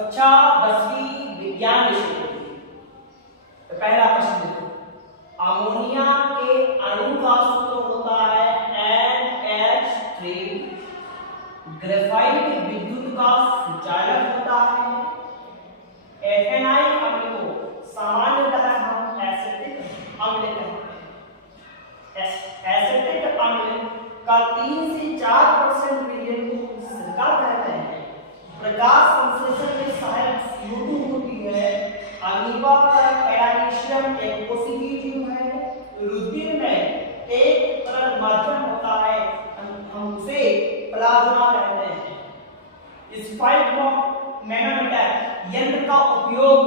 कक्षा 10वीं विज्ञान विषय के लिए। तो पहला प्रश्न देखो, अमोनिया के अणु का सूत्र होता है NH3, ग्रेफाइट विद्युत का सुचालक होता है, एथेनाई अम्ल को सामान्यतः हम एसिटिक अम्ल कहते हैं। एसिटिक अम्ल का 3 से 4% विलयन को सिरका कहते हैं। प्रकाश संश्लेषण में सहायक CO2 होती है। अमीबा का पैरामीशियम एक कोशिकीय जीव है। रुधिर में एक तरल माध्यम होता है, हम उसे प्लाज्मा कहते हैं। स्फाइग्मोनोमीटर यंत्र का उपयोग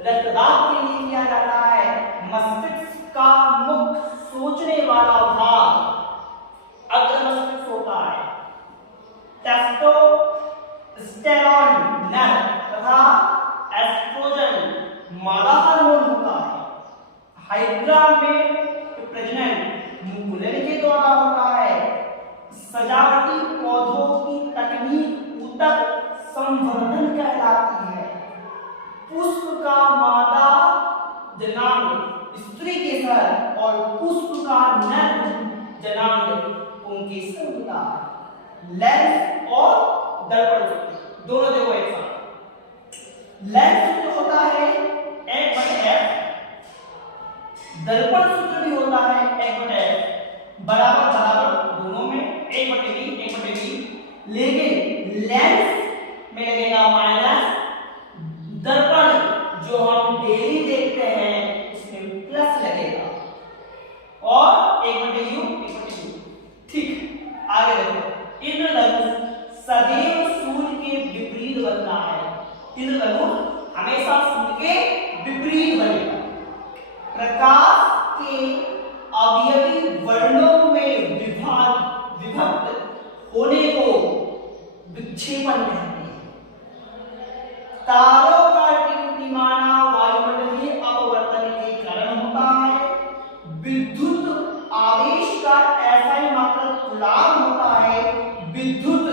रक्तदाब के लिए किया जाता है। मस्तिष्क का मुख्य सोचने वाला भाग अग्र मस्तिष्क होता है। टेस्टोस्टेरोन नर तथा एस्ट्रोजन मादा हार्मोन होता है। हाइड्रा में प्रजनन मुकुलन के द्वारा होता है। सजावटी पौधों की तकनीक ऊतक संवर्धन कहलाती है। पुष्प का मादा जनांग स्त्री केसर और पुष्प का नर जनांग पुंकेसर होता है। लेंस और दर्पण सूत्र दोनों देखो एक साथ। लेंस सूत्र होता है 1/f, दर्पण सूत्र भी होता है 1/f, बराबर बराबर दोनों में 1/v, लेकिन लेंस में लगेगा माइनस, दर्पण जो हम डेली देखते हैं उसमें प्लस लगेगा, और 1/u। ठीक, आगे देखो, इंद्रधनुष सदैव सूर्य के विपरीत बनता है। इंद्रधनुष हमेशा सूर्य के विपरीत बनेगा। प्रकाश के अवयवी वर्णों में विभक्त होने को विक्षेपण कहते हैं। तारों का टिमटिमाना वायुमंडलीय अपवर्तन के कारण होता है। विद्युत आवेश का ऐसा मात्रक कूलाम होता है। विद्युत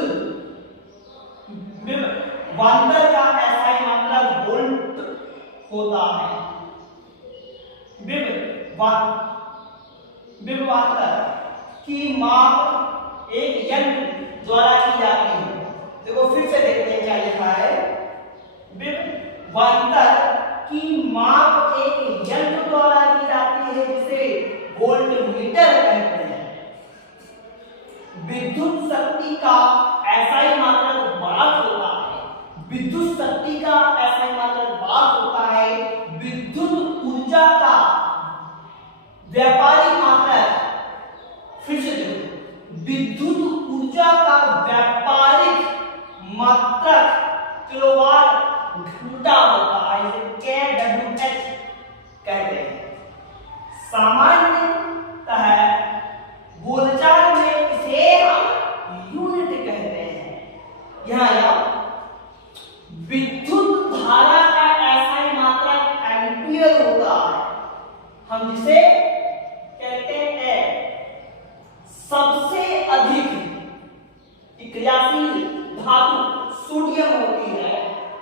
वांतर का ऐसा मात्रक वोल्ट होता है। विभवांतर की माप एक यंत्र द्वारा की जाती है। देखो फिर से देखते हैं क्या लिखा है। विभवांतर की माप एक यंत्र द्वारा की जाती है जिसे वोल्टमीटर कहते हैं। विद्युत शक्ति का ऐसा ही मात्रक वाट होता है। विद्युत शक्ति का ऐसा ही मात्रक वाट होता है। विद्युत ऊर्जा का व्यापारिक मात्रक, फिर से देखो, विद्युत ऊर्जा का व्यापारिक मात्रक किलोवाट घंटा होता है, इसे kWh कहते हैं। सामान्यतः बोलचाल में इसे हम यूनिट कहते हैं। यहाँ विद्युत धारा का ऐसा ही मात्रक एम्पीयर होता है, हम जिसे कहते हैं। सबसे अधिक क्रियाशील धातु सोडियम होती है।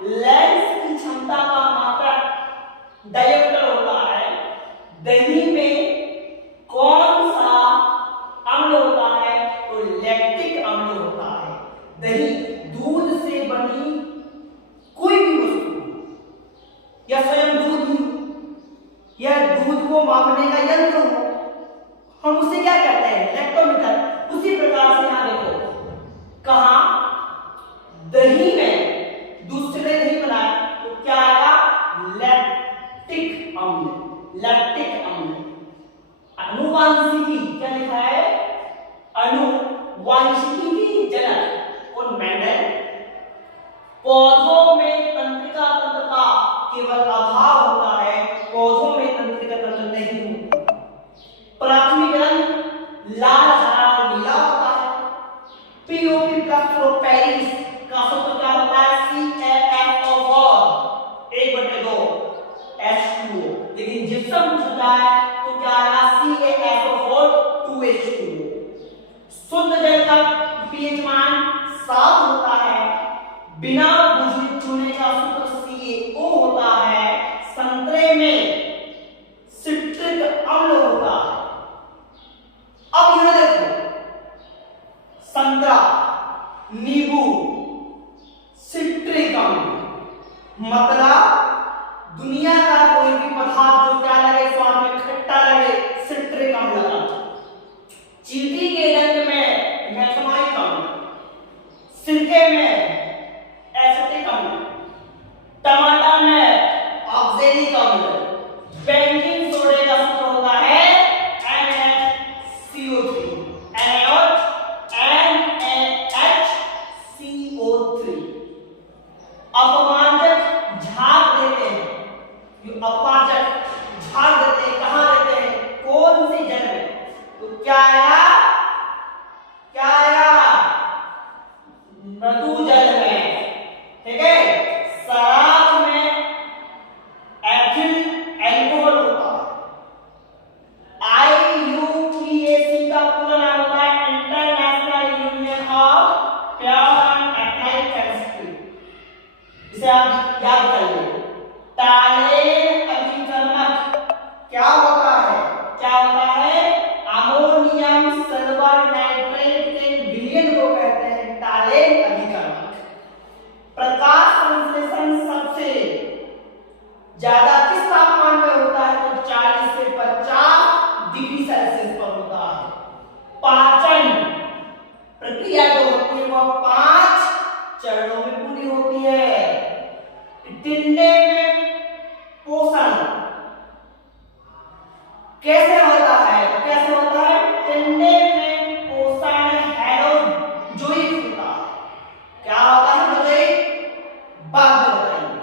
लेंस की क्षमता का मात्रक डायोमीटर होता है। दही में कौन सा अम्ल होता है? तो लैक्टिक अम्ल होता है। दही दूध से बनी कोई भी वस्तु या स्वयं दूध या दूध को मापने का यंत्र हो, हम उसे क्या कहते हैं? लैक्टोमीटर। उसी प्रकार से यहां देखो, कहा दही में दूध से दही बनाए तो क्या आएगा? लैक्टिक अम्ल। लैक्टिक अम्ल। अनुवांशिकी क्या लिखा है? अनुवांशिकी की जनक कौन? मेंडल। पौधों में तंत्रिका तंत्र का केवल अभाव होता है, पौधों में तंत्रिका तंत्र नहीं होता। प्राथमिक रंग लाल, हरा और नीला होता है। पीओपी प्लस प्रोपेरिस का सूत्र क्या होता है? CaF(O)(2) लेकिन जिप्सम पूछता है तो क्या आएगा? CaF(2H2O)। शुद्ध जल का पीएच मान 7 होता है। बिना बुझने का नींबू, सिट्रिक अम्ल, मतलब दुनिया का कोई भी पदार्थ जो क्या लगे स्वाद में खट्टा लगे, सिट्रिक अम्ल लगा। चींटी के दंत में मैथमाइक अम्ल, सिरके में एसिटिक अम्ल, टमाटर में ऑक्जेलिक अम्ल, बेकिंग सोडे का सूत्र होता है NaCO3, NaHCO3। अपमार्जक झाग देते हैं, जो अपमार्जक झाग देते हैं कहां देते हैं, कौन सी जल में, तो क्या आया, क्या आया, मृदु जल में, ठीक है। शराब में एथिल एल्कोहल होता है। IUPAC का पूरा नाम होता है international union of pure and applied chemistry, इसे आप याद कर लीजिए। टालेन अभिकर्मक क्या होता है, क्या होता है, अमोनियम सल्फर नाइट्रेट के विलयन को कहते हैं टालेन अभिकर्मक। प्रकाश संश्लेषण सबसे ज्यादा किस तापमान पे होता है, तो 40 से 50 डिग्री सेल्सियस पर होता है। पाचन प्रक्रिया जो होती है वह 5 चरणों में पूरी होती है। टिंडे में पोषण कैसे होता है, कैसे होता है, टिंडे में पोषण हेलोजोइक होता है। क्या होता है हेलोजोइक, बाद में बताएंगे।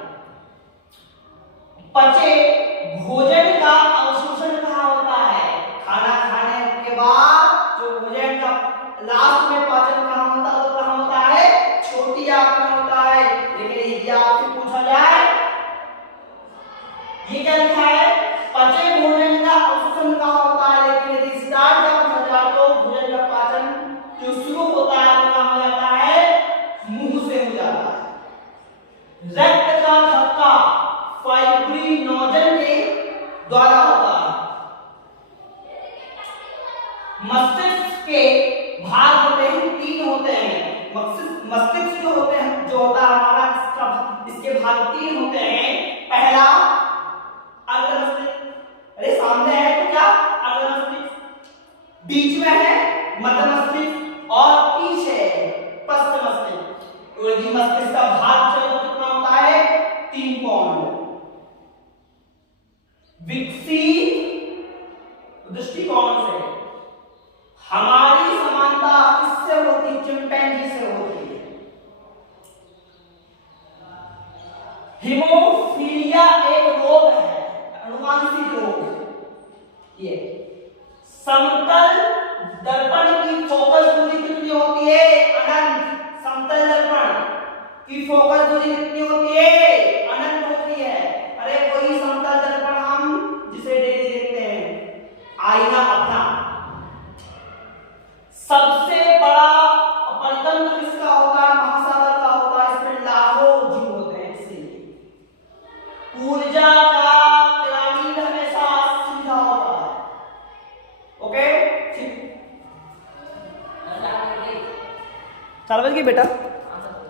पचे भोजन का अवशोषण कहाँ होता है, खाना खाने के बाद जो भोजन का लास्ट में पाचन कहाँ होता है, तो कहाँ होता है, छोटी आंत में होता है। लेकिन यदि आपसे पूछा जाए, ये क्या लिखा है, पचे भोजन का अवशोषण कहाँ होता है, लेकिन यदि स्टार्ट का पूछा जाए तो भोजन का पाचन जो शुरू होता है वो कहाँ हो जाता है, मुंह से हो जाता है। रक्त का थक्का फाइब्रिनोजन के द्वारा होता है। मस्तिष्क के भाग होते हैं, 3 होते हैं। मस्तिष्क जो होते हैं, जो होता है हमारा, इसके भाग 3 होते हैं। पहला अग्र मस्तिष्क, अरे सामने है तो क्या, अग्र मस्तिष्क, बीच में है मध्य मस्तिष्क और पीछे है पश्च मस्तिष्क। यदि मस्तिष्क का भाग चले तो कितना होता है, 3 पौंड। विकसित दृष्टिकोण से हमारी समानता किससे होती, चिंपैंजी से होती है। हीमोफीलिया एक रोग है, अनुवांशिक रोग। ये समतल दर्पण की फोकस दूरी कितनी होती है, अनंत। समतल दर्पण की फोकस दूरी कितनी होती है, अनंत होती है। अरे वही समतल दर्पण हम जिसे डेली देखते हैं, आईना अपना। सबसे बड़ा परितंत्र किसका होता है, महासागर का होता है। इसमें लाखों जीव होते हैं। इसलिए ऊर्जा का पिरामिड हमेशा सीधा होता है। ओके, ठीक, 4 बज गई बेटा।